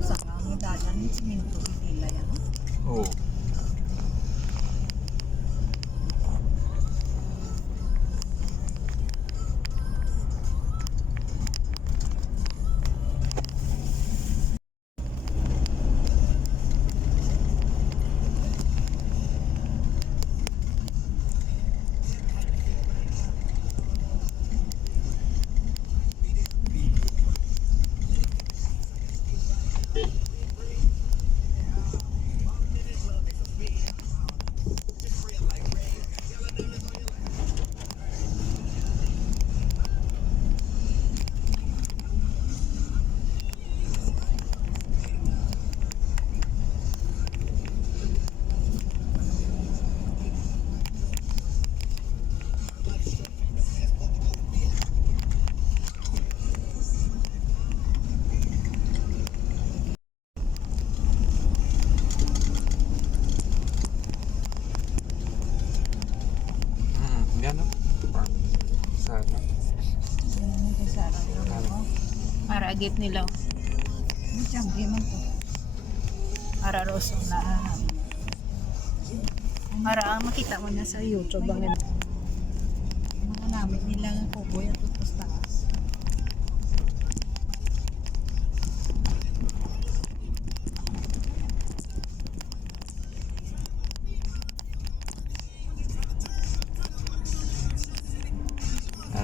sa kami dalan ng siminto nila yan. Oo. Yan o. Sana. Para agit nila. Para roso na. Para makita mo na sa YouTube ang Mga namin nila ng kuboy at tutos taas.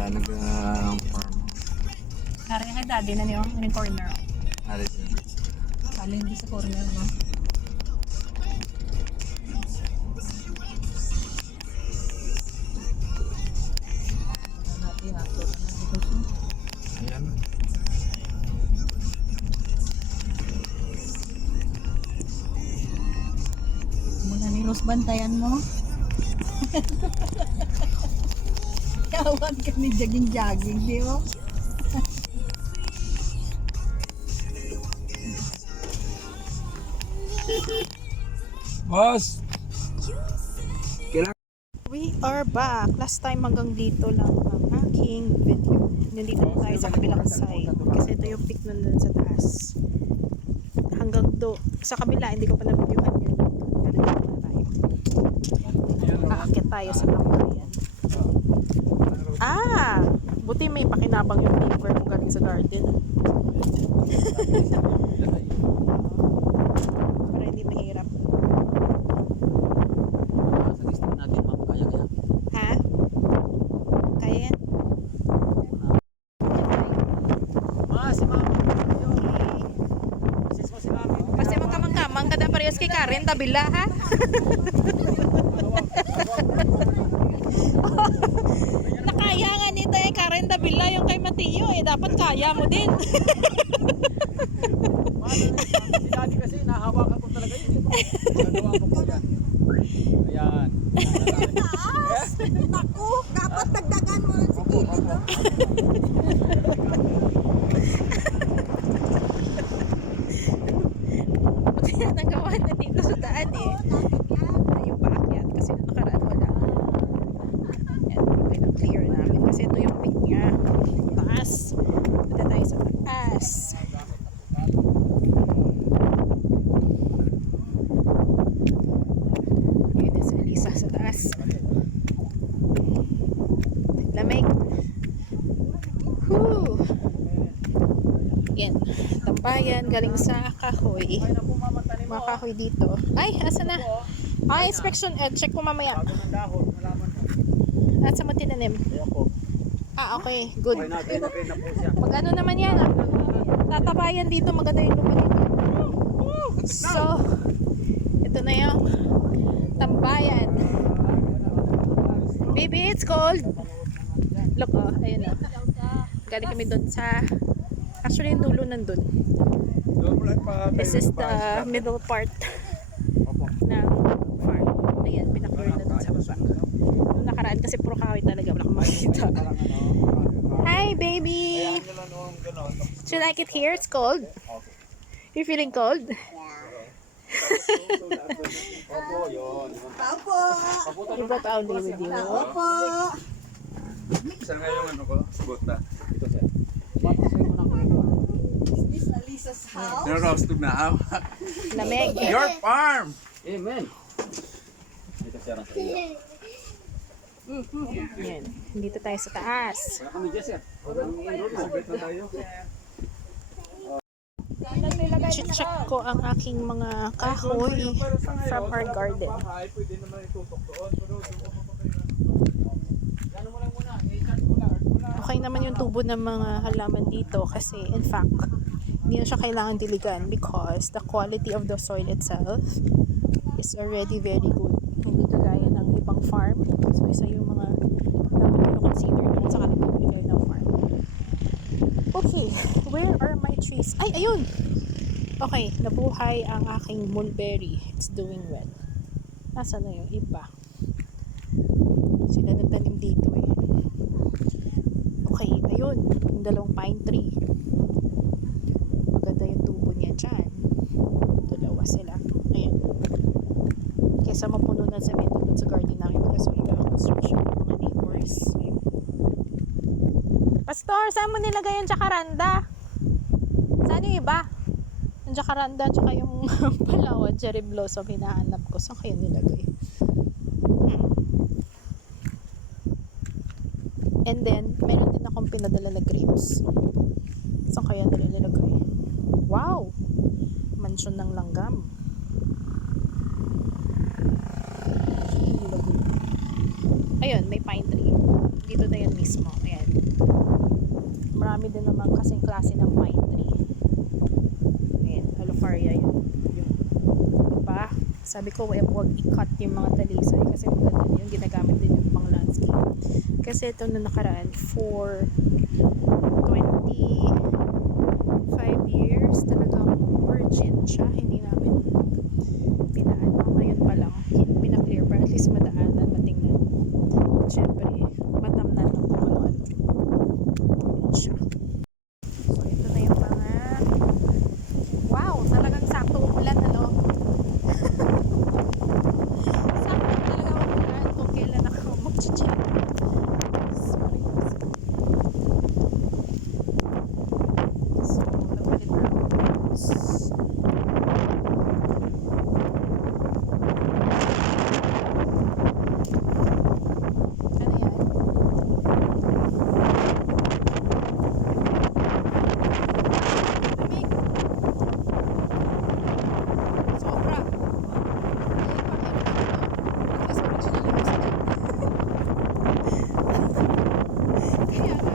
Nag-farm. Nari kay daddy na niyo yung corner. Alis yun. Kaling di sa corner mo. Ayan. Muna ni Rose bantayan mo. Tawag ka ni jogging-jogging, di mo? Boss! We are back. Last time hanggang dito lang ang aking video. Nandito na tayo sa kabilang side. Kasi ito yung peak nun dun sa taas. Hanggang sa kabila, hindi ko pa na-videohan yun. Pero dito na tayo. Aakyat tayo sa tambayan. Buti may pakinabang yung paper mo galing sa garden. Para hindi mahirap. Sa listing natin, ma'am. Kaya-kaya. Ha? Kaya yan? Si ma'am. Sis mo si ma'am. Pasti magkamang-kamang kada parehas kay Karen, tabila ha? Nakaya nga nito eh, Karen tabila yung kay Mateo eh, dapat kaya mo din. Si daddy kasi, nahawakan ko talaga yun. Nagawa ko po yan. Ayan. Taas! Naku! Dapat dagdagan mo lang si Kilo doon. Kaya nagawa na dito sa daan eh. Yung paakyat kasi nung nakaraan wala. Yan, clear namin kasi ito yung peak niya. Taas. Punta tayo sa taas. Yun is Elisa sa taas. Lamig. Whew. Yan. Tambayan galing sa kahoy. Mga kahoy dito. Ay, asa na? Inspection. Check ko mamaya. Bago ng dahon, malaman mo. At sa matinanim. Ayan po. Okay. Good. Okay na po siya. Mag ano naman yan. Tatabayan dito. Maganda yung lupa dito. So, ito na yung tambayan. Baby, it's cold. Look, ayun o. Galing kami doon sa... Actually, yung dulo nandun. This is the middle part ng farm. Ayan, pinakloor na dun sa baba. Nung nakaraan kasi puro kahoy talaga. Wala kang makikita. Hi, baby! Do you like it here? It's cold. You feeling cold? Opo! You brought Audi with you. Opo! Saan nga yung ano ko? Bota. Ito siya. Business na Lisa. Jesus' house. Narostog na ako. Lamig. Your farm! Amen. Dito siya sa iyo. Yan. Dito tayo sa taas. Wala kami dyan, sir. Ang enroll mo. Check ko ang aking mga kahoy from our garden. Pwede naman itutok doon. Okay naman yung tubo ng mga halaman dito kasi in fact, hindi na siya kailangan diligan because the quality of the soil itself is already very good. Hindi kagaya ng ibang farm. So isa yung mga dapat nyo consider nung sa kalapag ng farm. Okay, where are my trees? Ay, ayun! Okay, nabuhay ang aking mulberry. It's doing well. Nasaan na yung iba? Sila nagtanim dito eh. Okay, ayun. Yung dalawang pine tree. Maganda yung tubo niya dyan. Dalawa sila. Ayan. Kesa mapuno na semento dun sa garden namin kasi wala construction ng mga neighbors. Pastor, saan mo nilagay yung jacaranda? Saan yung iba? Yung jacaranda tsaka yung palawan, cherry blossom, hinahanap ko. Saan kayo nilagay? And then, meron din akong pinadala na grapes. Saan kaya nila nilagay? Wow! Mansyon ng langgam. Ayun, may pine tree. Dito na yun mismo. Ayan. Marami din naman kasing klase ng pine tree. Ayan, Alocaria yun. Diba? Sabi ko, huwag i-cut yung mga talisay kasi maganda din yung ginagamit din yung pang landscape. Kasi ito na nakaraan for 25 years talagang virgin siya. Hindi namin pinaan. Ngayon pa lang, pinaklear para at least madaanan, matingnan. At syempre, matamnan ng kung ano-ano. Siya. So, ito na yung mga wow! Talagang sakto umulan, ano? Sakto talaga umulan kung kailan ako mag-check. Sorry. So, nagpalit na ako. Ano yan? Lamig. Sobra. Kasi originally ako sa gym. Kaya nga.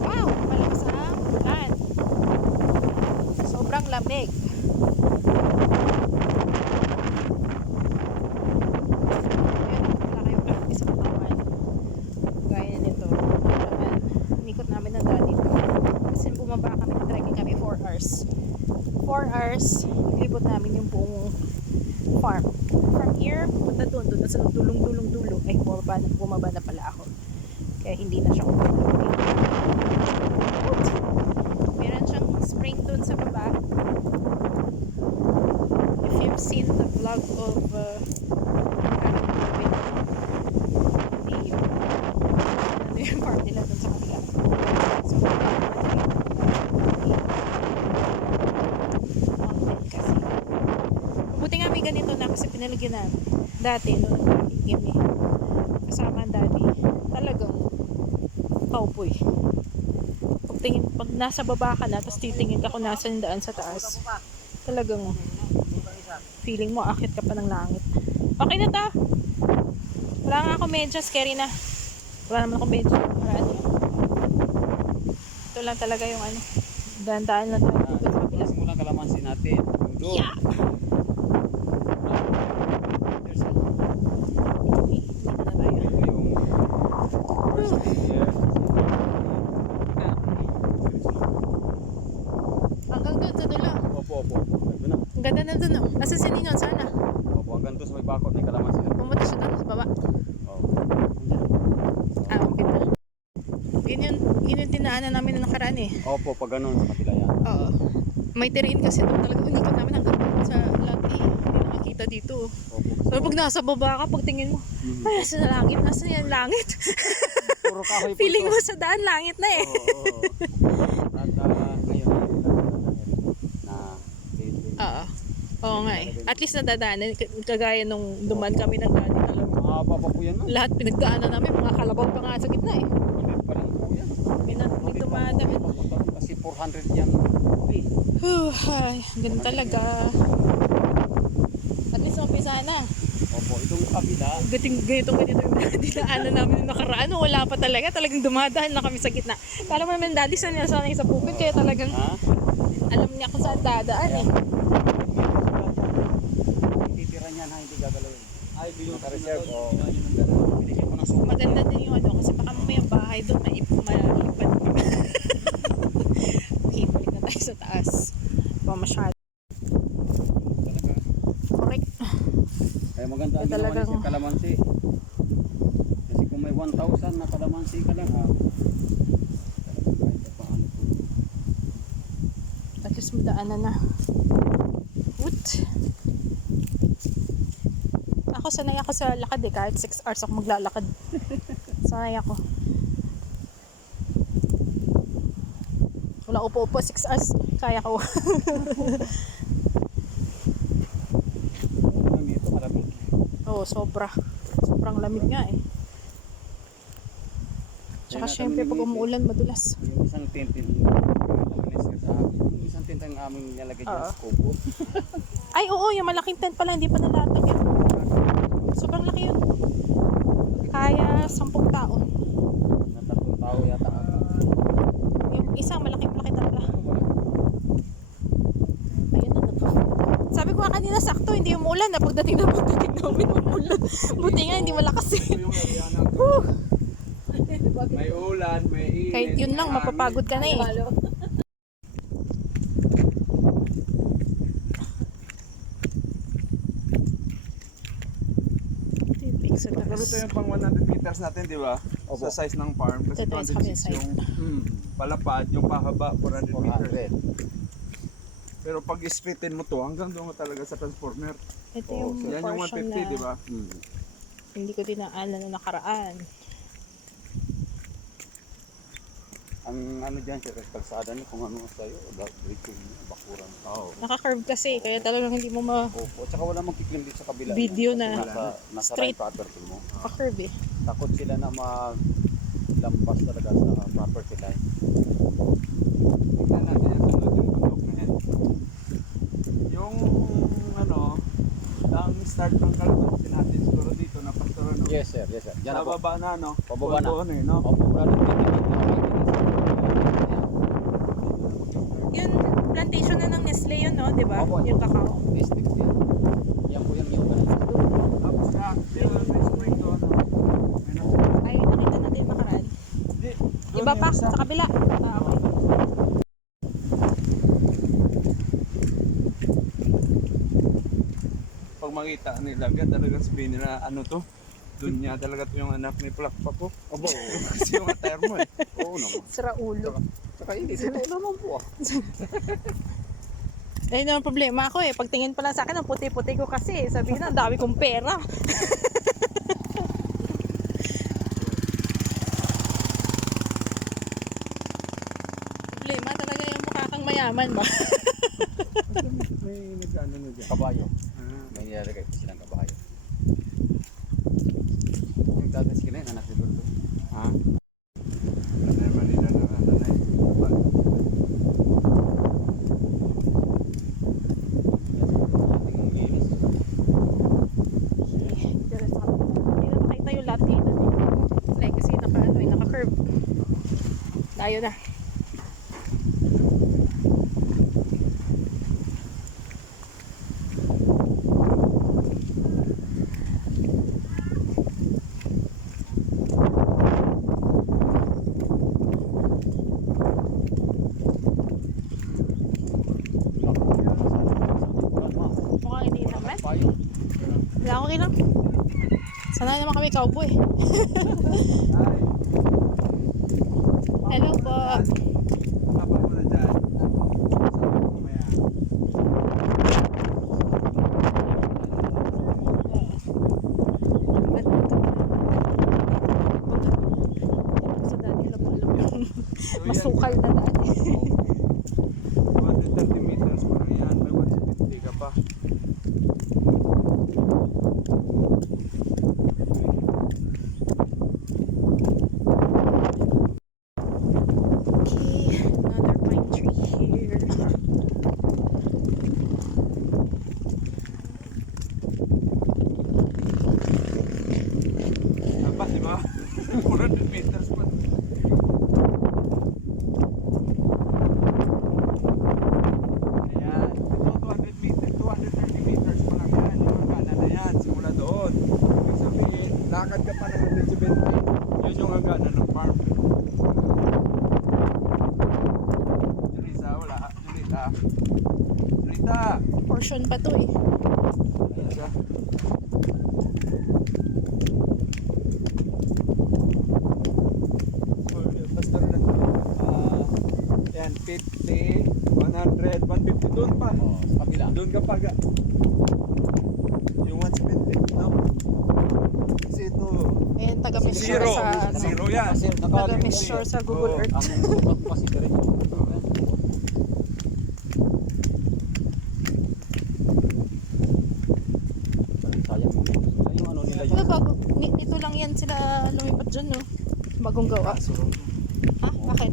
Wow! Malakas ang ulan. Sobrang lamig. Ayun, wala kayong grabe sa katawan. Gaya nito. Naman, inikot namin ng dati ito. Kasi bumaba kami, trekking kami 4 hours. 4 hours, nilibot namin yung buong farm. From here, punta doon na sa dulong-dulo. Ay, bumaba na pala ako. Kaya hindi na siya overloading. Meron siyang spring doon sa baba. If you've seen the vlog of yung farm nila doon sa kanila. So, mountain kasi. Mabuti nga may ganito na kasi pinalagyan na dati noon nagiging eh. Kasama ang daddy. Talagang cowboy. Pag nasa baba ka na, tapos titingin ka kung nasa yung daan sa taas. Talagang feeling mo akit ka pa ng langit. Okay na ta. Wala nga ako medyo scary na. Wala naman akong medyo. Maraan yun. Ito lang talaga yung ano. Dahan-dahan lang tayo dito sa kabila. Simulan kalamansi natin. Doon. Yeah! Okay, dito na tayo. Ito yung first year. Hanggang doon sa dulo. Opo. Ito na. Ang ganda na doon, oh. Asa si Ninyon? Sana. Opo, hanggang doon sa may bakod may kalamansi na. Pumunta siya doon sa baba. Opo. Ah, okay na. Yun yung tinaanan namin na nakaraan eh. Opo, pag ganun sa kabila yan. Oo. May terrain kasi doon talaga. Unikot namin hanggang sa lot A. Hindi nakakita dito. Opo. So pag nasa baba ka, pag tingin mo, ay, nasa langit, nasa yan langit. Puro kahoy po Feeling ito. mo sa daan, langit na eh. Oo. At least nadadaanan, kagaya nung duman kami ng dati talaga. Mahaba pa po yan, ma'am. Lahat pinagdaanan namin, mga kalabaw pa nga sa gitna eh. Ulit pa rin po yan. May dumadaan. Kasi 400 yan. Ay, ganun talaga. At least umpisa na. Opo, itong kabila. Ganito yung dinaanan namin nung nakaraan. Wala pa talaga. Talagang dumadaan na kami sa gitna. Kala mo naman daddy sanay sa bukid. Kaya talagang Ha? alam niya kung saan dadaan eh. Titira niyan ha, hindi gagalaw yun. Ay, bilog na Naka-reserve, to. oo. Binigyan mo ng Maganda din yung ano. Kasi baka may bahay doon. Malipad pa. Okay, balik na tayo sa taas. Pa masyado. Talaga. Correct. Kaya maganda ang Kaya ginawa talagang- niya sa kalamansi. Kasi kung may 1,000 na kalamansi ka lang ha, talagang kahit pa paano po. At least madaanan na. Woot. Ako sanay ako sa lakad eh. Kahit 6 hours ako maglalakad. Sanay ako. Wala upo-upo 6 hours. Kaya ko. Ang ito malamig. Oo, sobra. Sobrang lamig nga eh. Tsaka Kaya syempre kami pag namimili. umuulan madulas. Yung isang tent yung isang tent ang aming nilagay dyan Oo. sa kubo. Ay oo, yung malaking tent pala hindi pa nalatag yun. Sobrang laki yun. Kaya 10 taon. Na 3 tao yata. Yung isang malaking talaga. Ayun na nagka. Sabi ko nga kanina sakto, hindi umuulan na pagdating namin umuulan. Buti nga hindi malakas eh. yung area ng Whew. may ulan, may init. Kahit yun lang, may mapapagod ka na eh. Tipik sa Pero ito taas. yung pang 100 meters natin, di ba? Opo. Sa size ng farm. Kasi Ito sa kabilang 26 side. yung palapad, yung pahaba, 400 meters. 400. Pero pag straighten mo to, hanggang doon mo talaga sa transformer. Ito yung Yan yung portion 150, di na ba? hindi ko dinaanan na nakaraan. Ang ano dyan, sir, kalsada niyo kung ano sa'yo, dito yung bakuran. Oo. Naka-curve kasi, kaya talagang hindi mo Opo, tsaka wala magkiklim dito sa kabila. Video Kasi na nasa straight. right property mo. maka-curve eh. Takot sila na maglampas talaga sa property line. Tingnan natin yung sunod yung pasok na yan. Yung ano, ang start ng kalabas natin siguro dito na pastor ano. Yes, sir. Yes, sir. Diyan ako. Pababa na, no? Pababa na. Pababa na, eh, no? Opo, wala nang Yung plantation na ng Nestle yun, no? Di ba? Opo. Yung kakao. district yan. Yan po yung organization. Tapos na, may spring doon. Ay, nakita natin makaraan. Iba pa, sa kabila. Ah, okay. Pag makita nila, talagang sabihin nila, ano to? Doon niya talaga to yung anak ni Plakpak ko. Opo. Kasi yung attire mo eh. Oo naman. Sira ulo. Tsaka hindi, totoo naman po. Ayun ang problema ako eh. Pagtingin pa lang sa akin, ang puti-puti ko kasi. Sabihin na, ang dami kong pera. Problema talaga yung mukha kang mayaman ba? May nag-ano na dyan. Kabayo. Ah, May nilalagay po silang kabayo. Yung dagat sila yung anak ni Lolo. ha? Ano naman nila na ano na eh. Yung linis. Hindi na makita yung lahat dito. Like, kasi naka-curve. Tayo na. Mukhang hindi naman. Kabayo. Wala ako lang. Sana naman kami cowboy. Hello po. Kapag mo na dyan. Mamaya. Sa dati alam mo yung So, yan, masukal na dati. 130 meters pa lang yan. May 170 ka pa. ah. Rita! Portion pa to eh. Ayan siya. Pastor na. Yan, 50, 100, 150 doon pa. Oh, sa kabila. Doon ka pa ga. Yung 170, no? Kasi ito, Ayan, taga-Miss Shore zero. sa, ano, Zero yan. Kasi taga-Miss Shore sa Google Oo. Earth. ang sukat ko kasi diretso. Sayang mo. Yung ano nila Ito, yun. bago, ito lang yan sila lumipat dyan, no? Bagong gawa. Ha? Bakit?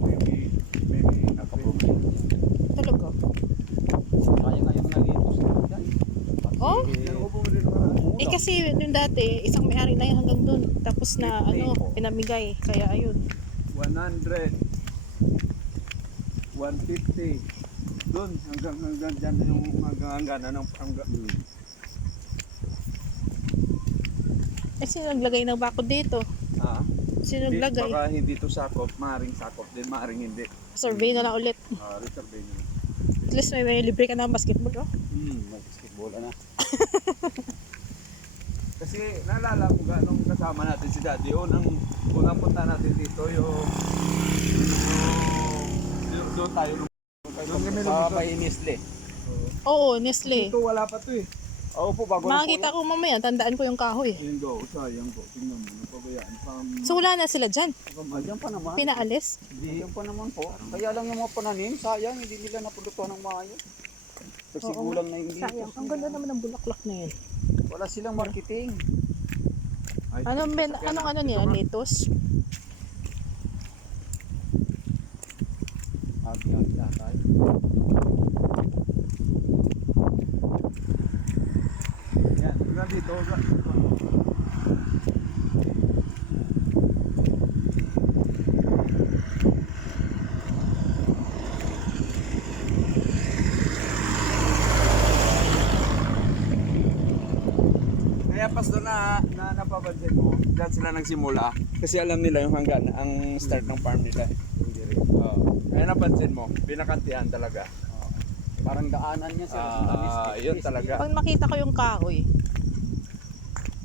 Maybe, Talaga? Sayang nga yung nagitos na dyan. Oh? Mura. Eh kasi yung dati, isang may-ari na yan hanggang dun. Tapos na, ano, pinamigay. Kaya ayun. 100, 150, doon hanggang dyan na yung hanggang ano hanggang Eh, sino naglagay ng bakod dito? ah Sino hindi, naglagay? baka hindi to sakop, maring sakop din, maring hindi. Survey na lang ulit. Reserve nyo. At least may libre ka ng basketball, oh. Basketball na. Kasi naalala ko ga nung kasama natin si Daddy, unang punta natin dito yung doon tayo doon kami Sa may Nestle. Oo, Nestle. Dito wala pa to eh. Oo po, bago na po Makikita ko mamaya, tandaan ko yung kahoy. Ayun go, sayang ko. Tingnan mo, napabayaan pa. So wala na sila dyan. Diyan pa naman. Pinaalis. Diyan pa naman po. Kaya lang yung mga pananim, sayang, hindi nila naproduktuhan ng maayos. Kasi Oo. gulang na yung Sayang. litos. Ang ganda naman ng bulaklak na yun. Wala silang marketing. Anong ano nila? Lettuce? Agi-agi na tayo. Yan, hanggang dito. Kaya pastor na napapansin mo, dyan sila nagsimula kasi alam nila yung hanggan, ang start ng farm nila. Kaya napansin mo, pinakantihan talaga. Parang daanan niya sir. Yun talaga. Pag makita ko yung kahoy,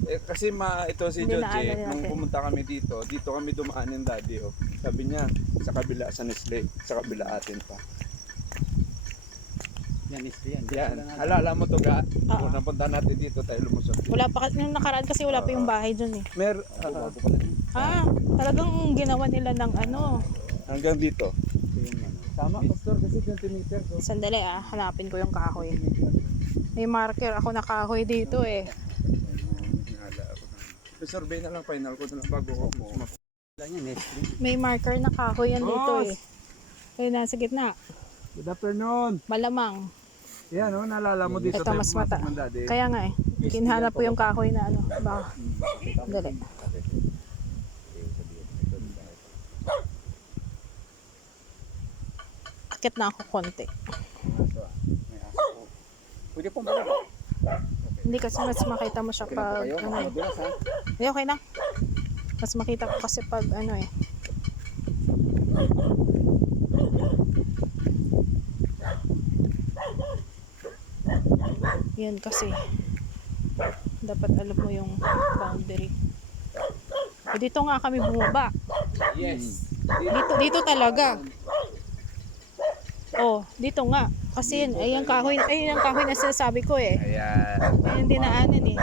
Eh, kasi ito si Hindi Joji, naalala nung natin. pumunta kami dito kami dumaan yung daddy. Oh. Sabi niya, sa kabila sa Nestle, sa kabila atin pa. Yan, Nestle yan. Yan, alala mo to ga? Oo. Kung napunta natin dito tayo lumusot. wala pa, yung nakaraan kasi wala pa yung bahay dyan eh. Bago pala yun. Talagang ginawa nila ng ano. Hanggang dito. Ito yung ano. Tama, pastor, kasi 20 meters. Oh. Sandali hanapin ko yung kahoy. May marker ako na kahoy dito eh. Survey na lang, final ko na lang bago ko. Wala yan, Nestle. May marker na kahoy yan dito Boss! eh. Kaya nasa gitna. Good afternoon. Malamang. Yan, oh, naalala mo dito Ito mas mata. pumasok ng daddy. Kaya nga eh. Kinhanap ko yung kahoy na ano. Baka. Dali. Akit na ako konti. May aso po. Pwede po ba? Hindi kasi mas makita mo siya Okay na po pag kayo. ano eh. Madulas ha. Hindi, okay na. Mas makita ko kasi pag ano eh. Yan kasi. Dapat alam mo yung boundary. O, dito nga kami bumaba. Yes. Dito talaga. Oh, dito nga. Kasi yan, ayun ang kahoy na sinasabi ko eh. Ayan. Ayun dinaanan eh.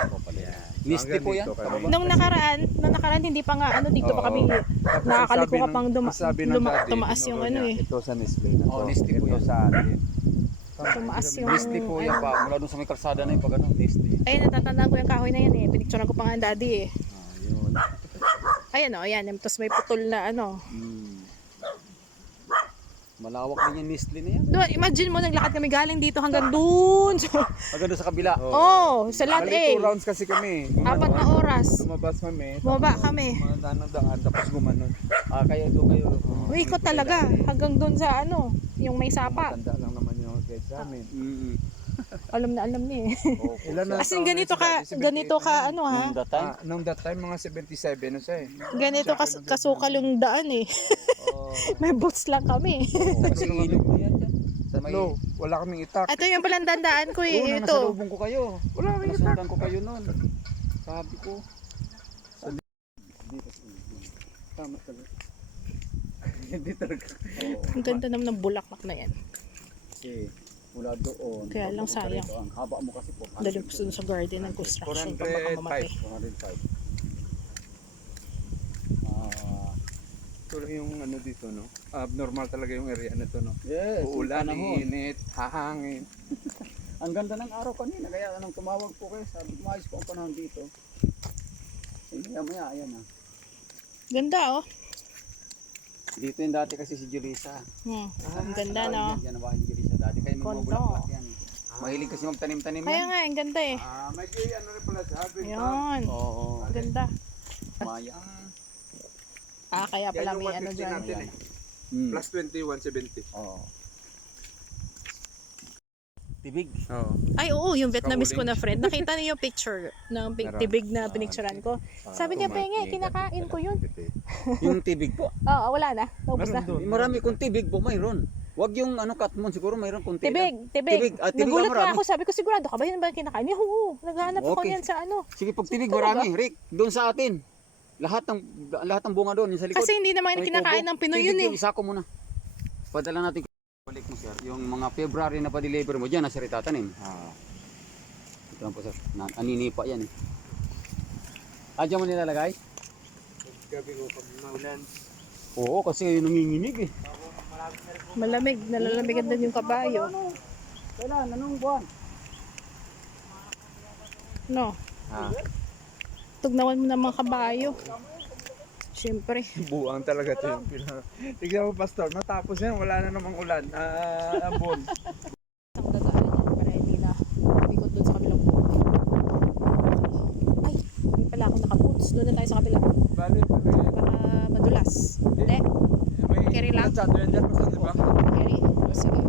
Nestle po yan. Hanggang dito kami. Nung nakaraan hindi pa nga ano dito pa kami Tapos nakakaliko ka pang sabi ng daddy, tumaas yung tinuro ano niya, eh. Ito sa Nestle na to. Oh, Nestle po Ito yan. sa atin. Tumaas yung Nestle po yan pa. Mula doon sa may kalsada na yung pag ano, Nestle. Ayun, natatandaan ko yung kahoy na yan eh. Pinicturean ko pa nga ang daddy eh. Yun. Ayan o, ayan. Tapos may putol na ano. Malawak din yung Nestle na yan. Doon, imagine mo, naglakad kami galing dito hanggang doon. Maganda sa kabila. Oh, sa lot Bali, 2 A. rounds kasi kami. 4 na oras. Lumabas kami. Bumaba kami. Mga daan, tapos gumanon. Kaya doon kayo. Uikot talaga. Hanggang doon sa ano, yung may sapa. Matanda lang naman yung guide sa amin. Alam na alam niya eh. Ilan na As in, taon na si Daddy? 78 ganito ka ano ha. That time. Nung that time, mga 77 na siya eh. Ganito kasukal yung daan eh. May boots lang kami. Kasi ilog na yan dyan. Sa may tatlo. Wala kaming itak. Ito yung palang dandaan ko Oo, eh. nang Ito. nasalubong ko kayo. Wala kaming itak. Nasundan ko kayo nun. Sabi ko. Tama talaga. Hindi talaga. Oo. Ang ganda naman ng bulaklak na yan. Kasi mula doon. Kaya lang papunta sayang. rito, ang haba mo kasi po. Dali ko sa garden ng construction pa baka mamatay. 105. Ito lang yung ano dito, no? Abnormal talaga yung area na to, no? Yes. Uulan, yung panahon. iinit, hahangin. Ang ganda ng araw kanina. Kaya anong tumawag po kayo. Sabi ko, maayos po ang panahon dito. Maya, ayan ah. Ganda oh. Dito yung dati kasi si Julissa. Ang ganda no. Yan ang bahay ni Julissa dati. Kaya may mga Kondo. bulaklak yan. Mahilig kasi magtanim-tanim Kaya yan. nga, ang ganda eh. May ano rin pala sa green thumb. Ayan. Oo. Ang ganda. Maya. Kaya pala may ano 150 dyan. natin eh. Hmm. Plus 20, 170. Oo. Tibig. Oo. Ay oo, yung Vietnamese ko Kauling. na friend. Nakita niyo yung picture ng tibig na pinicturean ko. Sabi niya, penge, kinakain ko yun. Yung tibig po. Oo, wala na. Naubos na. Marami kung tibig po, mayroon. Wag yung ano katmon, siguro mayroon konti lang. Tibig. Ah, tibig Nagulat lang nga marami. ako, sabi ko sigurado ka ba yun ba yung kinakain niya? Oo, naghahanap ako Okay. niyan sa ano. Sige, pag tibig Talaga? marami, Rick, doon sa atin. Lahat ng bunga doon, yung sa likod. Kasi hindi naman May kinakain kubo. ng Pinoy Tibig yun eh. Isa ko muna. Padala natin. Balik mo sir, yung mga February na pa-deliver mo dyan, nasa rin tatanim. Ito lang po sir, aninipa yan eh. Diyan mo nilalagay? Gabi ko pag maulan. Oo, kasi nanginginig eh. Malamig, nalalamigan din yung kabayo. Kailan? Anong buwan? No. Tugnawan mo ng mga kabayo. Siyempre. Buang talaga ito yung Tignan mo, Pastor, matapos yan, wala na namang ulan. Abon. Ang dadaan yan para hindi na bikot doon sa kabilang buhay. Ay, hindi pala ako nakaboots. Doon na tayo sa kabila. Bali, Para madulas. Hindi. may Carry lang? Chato yan dyan, Pastor, di ba? Carry. Sige.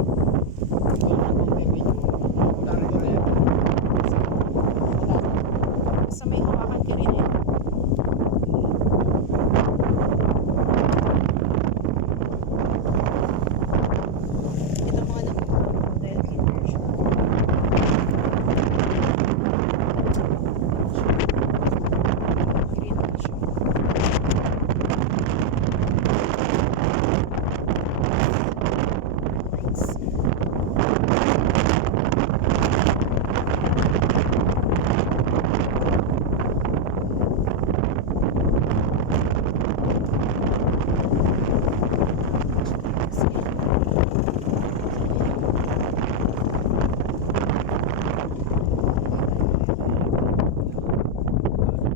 Dami na yan. Basta may hawakan ka rin eh. Ito mga naman. Dahil kinder siya. Green na siya.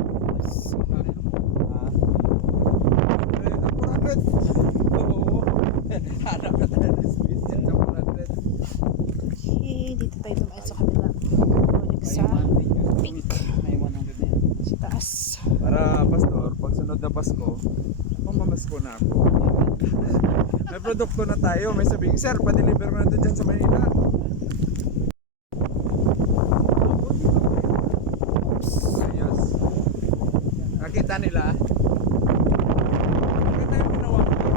Nice. Hanap na tayo ng space dyan sa 400. Okay, dito tayo tumayo sa kabila. Balik sa pink. May 100 na yan. Sa taas. Para, Pastor, pag sunod na Pasko, mamamasko na ako. May produkto na tayo. May sabihin, sir, pa-deliver mo na ito dyan sa Manila. Ayos. Nakita nila. Maganda yung ginawa ko.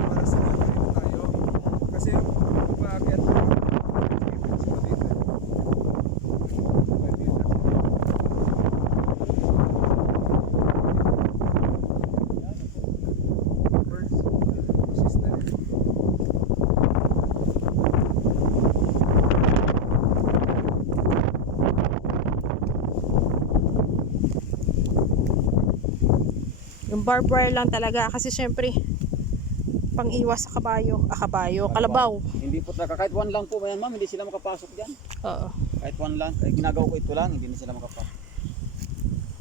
Para sa mga dito tayo. Kasi yung umaakit. Sila dito. Pwede yun. Birds. Sister. Yung barbed wire lang talaga kasi syempre pang iwas sa kabayo. Kalabaw. Hindi po talaga. Kahit one lang po, yan ma'am, hindi sila makapasok dyan. Oo. Kahit one lang. Kahit ginagawa ko ito lang, hindi na sila makapasok.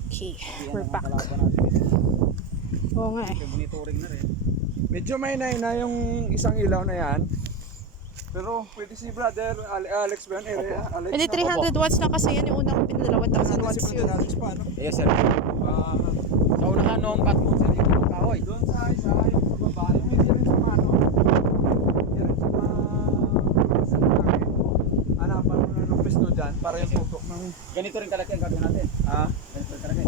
Okay, Yan we're ang back. kalaban natin. Oo nga eh. Kaya monitoring na rin. Medyo may na yung isang ilaw na yan. Pero pwede si brother Alex ba yun? Alex Hindi, na- 300 watts lang kasi yan yung unang pinadala 1,000 watts Si yun. brother Alex pa, ano? Yes sir. Ah, Sa unahan nung katmon sir, yung mga kahoy. doon sa isa, yung sa baba, yung hindi rin sa mano. Hindi rin sa sa langit. Hanapan mo na ng pisto dyan para yung tutok ng... Ganito rin kalaki ang gagawin natin. Ganito rin kalaki.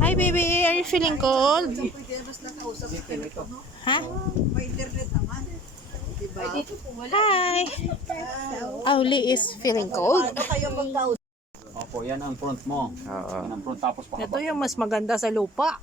Hi baby, are you feeling cold? Ha? Hi! Auli is feeling cold. Opo, yan ang front mo. Yan ang front tapos Ito yung mas maganda sa lupa.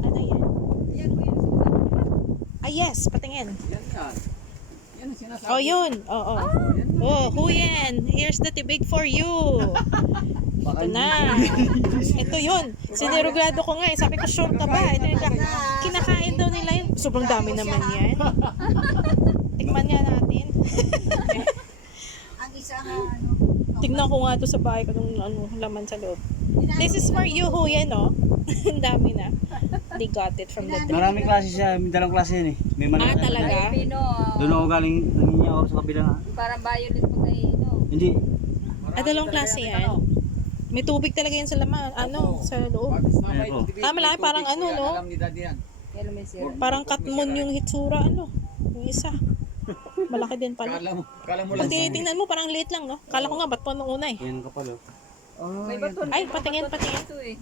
Ano yan? Ah, yes, patingin. Yan yan. Yan ang sinasabi. Oh, yun. Oo. Oh, Huyen. Here's the tibig for you. Ito na. Ito yun. Sinirogrado ko nga eh. Sabi ko, sure ka ba? Ito yung kinakain daw nila yun. Sobrang dami naman yan. Tikman nga natin. Ang isang Tignan ko nga ito sa bahay ko nung laman sa loob. This is for you, Huyen, no? Ang dami na. They got it from the tree. Maraming klase siya, may dalawang klase yan eh. May Ah, talaga? Pino, Doon ako galing, nangingi ako sa kabila. parang violet po kayo, no? Hindi, Ah, dalawang klase yan. May tubig talaga yan sa laman. Ano? Sa loob. Ah, malaki. Parang ano, no? Alam ni Daddy yan. Kailan may zero. Parang katmon yung hitsura, ano? Yung isa. Malaki din pala. Kala mo lang. Pag tinitingnan mo, parang liit lang, no? Kala ko nga, ba't po nung una eh. yan kapal oh. May bato Ay, patingin. ito eh.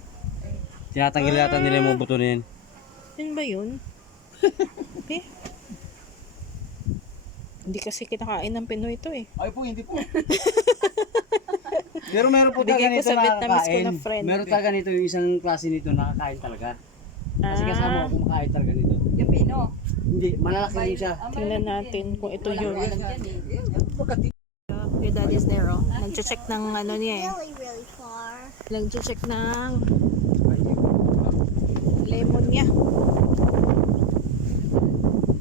Tinatanggal yata nila yung mga buto na yan. Yun ba yun? Eh? Hindi kasi kinakain ng Pinoy ito eh. Ay po, hindi po. Pero meron po Bigay talaga ko nito sa Vietnamese ko na nakakain. friend. Meron talaga nito yung isang klase nito nakakain talaga. Kasi kasama Ah, ako kumakain talaga nito. Yung pino. Hindi, malalaki rin siya. tingnan natin kung ito yun. Pagkati. Your dad is there, oh. Nag-check ng ano niya eh. really far. Nag-check ng lemon niya.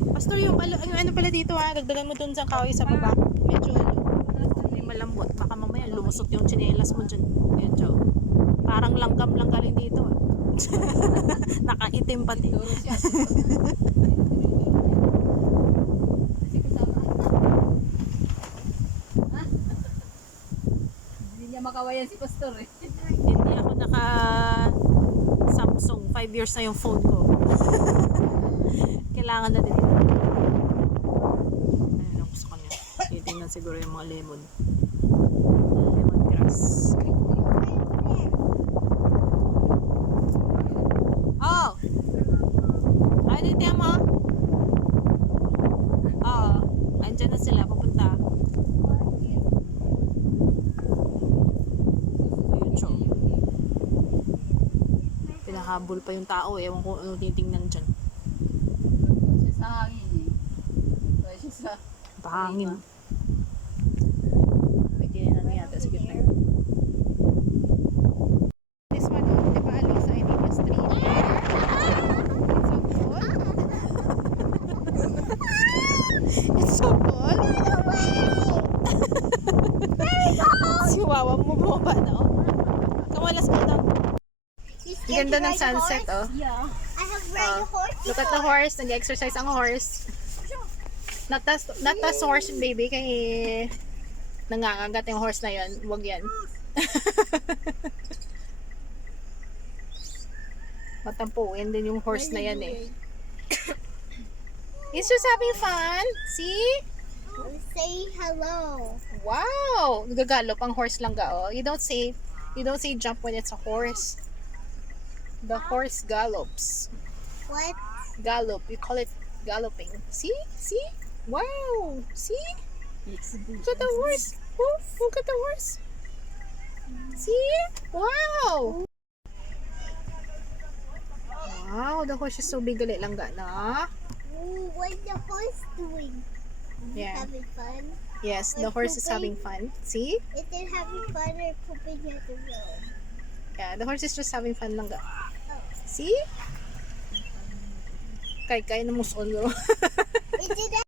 Pastor, yung ano pala dito ha, dagdagan mo dun sa kahoy sa baba. Medyo ano, hindi malambot. Baka mamaya lumusot yung tsinelas mo dyan. Medyo. Parang langgam lang galing dito. Ah. Nakaitim pati. Kasi kasama Hindi niya makawayan si Pastor eh. Hindi ako naka Samsung. 5 years na yung phone ko. Kailangan na din ito. Ayun ang gusto ko niya. Titingnan siguro yung mga lemon. Lemongrass. Oh! Ay, dito mo? Oo. Andyan na sila. Pupunta. Ayun siya. Pinahabol pa yung tao. Ewan ko ano titingnan dyan. Siya sa hangin eh. Kaya siya sa... Pahangin. May tininan yata sa gitna. This one, di ba Alisa, I think is 3. It's so cool. Si Wawa mo bumaba na, oh. Kamalas ka daw. Ang ganda ng sunset, oh. Yeah. I have ride a horse. Look at the horse. Nag-exercise ang horse. Not the horse, baby. Kay nangangagat yung horse na yan. Huwag yan. Matampuin din yung horse na yan eh. He's just having fun. See? Say hello. Wow! Nagagalop ang horse lang ga, oh. You don't say jump when it's a horse. The horse gallops. What? Gallop. We call it galloping. See? See? Wow! See? Look at the horse. Oh, look at the horse. See? Wow! Wow, the horse is so big. Gali lang ga na. Ooh, what's the horse doing? Yeah. Having fun? Yes, the horse is having fun. See? Is it having fun or pooping at the road? Yeah, the horse is just having fun lang ga. See? Kay na muson bro. Is it